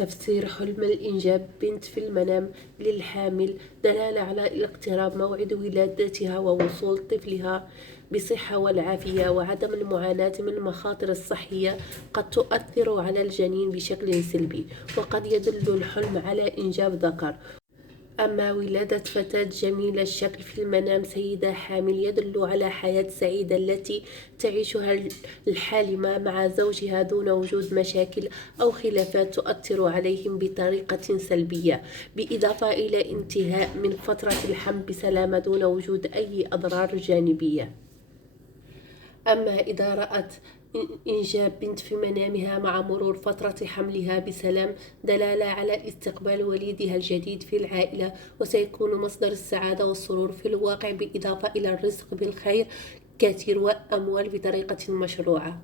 تفسير حلم الإنجاب بنت في المنام للحامل دلالة على اقتراب موعد ولادتها ووصول طفلها بصحة والعافية وعدم المعاناة من المخاطر الصحية قد تؤثر على الجنين بشكل سلبي، وقد يدل الحلم على إنجاب ذكر. أما ولادة فتاة جميلة الشكل في المنام سيدة حامل يدل على حياة سعيدة التي تعيشها الحالمة مع زوجها دون وجود مشاكل أو خلافات تؤثر عليهم بطريقة سلبية، بالإضافة إلى انتهاء من فترة الحمل بسلامة دون وجود أي أضرار جانبية. أما إذا رأت إنجاب بنت في منامها مع مرور فترة حملها بسلام دلالة على استقبال وليدها الجديد في العائلة، وسيكون مصدر السعادة والسرور في الواقع، بالإضافة إلى الرزق بالخير كثير وأموال بطريقة مشروعة.